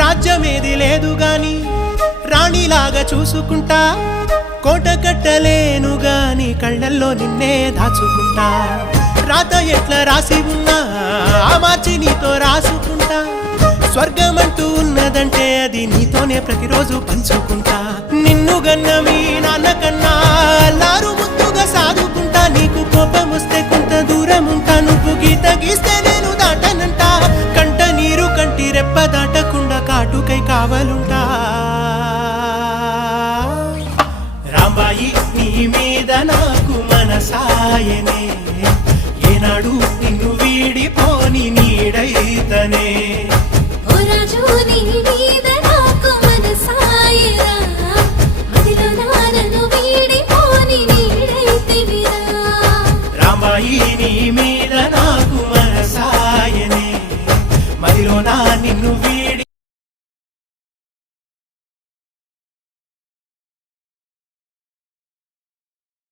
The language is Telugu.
రాజ్యమేది లేదు గాని రాణిలాగా చూసుకుంటా, కోట కట్టలేను గాని కళ్ళల్లో నిన్నే దాచుకుంటా. రాత ఎట్లా రాసి ఉన్నా ఆ మార్చి నీతో రాసుకుంటా. స్వర్గమంటూ ఉన్నదంటే అది నీతోనే ప్రతిరోజు పంచుకుంటా. నిన్ను గన్న మీ నాన్న కన్నా లారు ముద్దుగా సాదుకుంటా. నీకు కోపం వస్తే కొంత దూరం ఉంటా, నువ్వు గీత గీస్తే నేను దాటనంట. కంట నీరు కంటి రెప్ప దాటకుండా కాటుకై కావలుంటా. రాంబాయి నీ మీద నాకు మనసాయనే, ఏనాడు నిన్ను వీడిపోని నీడైతనే. ఓ రాజు నీ